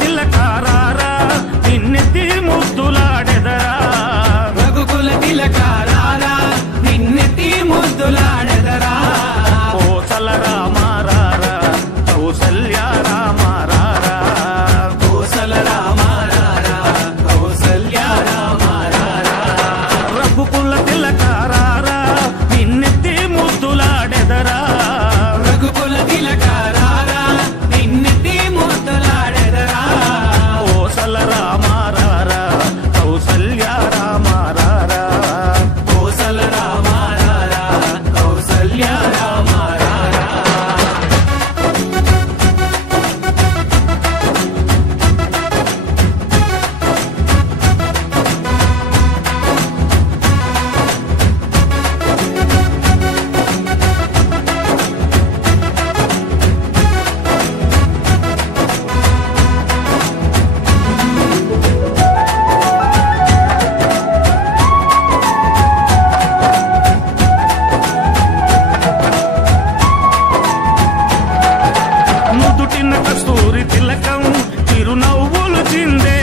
తిలకారారా నిన్నెత్తి ముద్దులాడెదరా రఘుకుల తిలకారారా నిన్నెత్తి ముద్దులాడెదరా కోసల రామారారా కౌసల్య రామారారా కోసల రామారారా కౌసల్య రామారారా రఘుకుల తిలకారారా నిన్నెత్తి ముద్దులాడెదరా రఘుకుల తిలకారారా నిన్నెత్తి ముద్దులాడెదరా కోసల రామారారా కౌసల్య రామారారా కోసల రామారారా కౌసల్య రామారారా నుదుటిన కస్తూరి తిలకం చిరునవ్వులు చిందే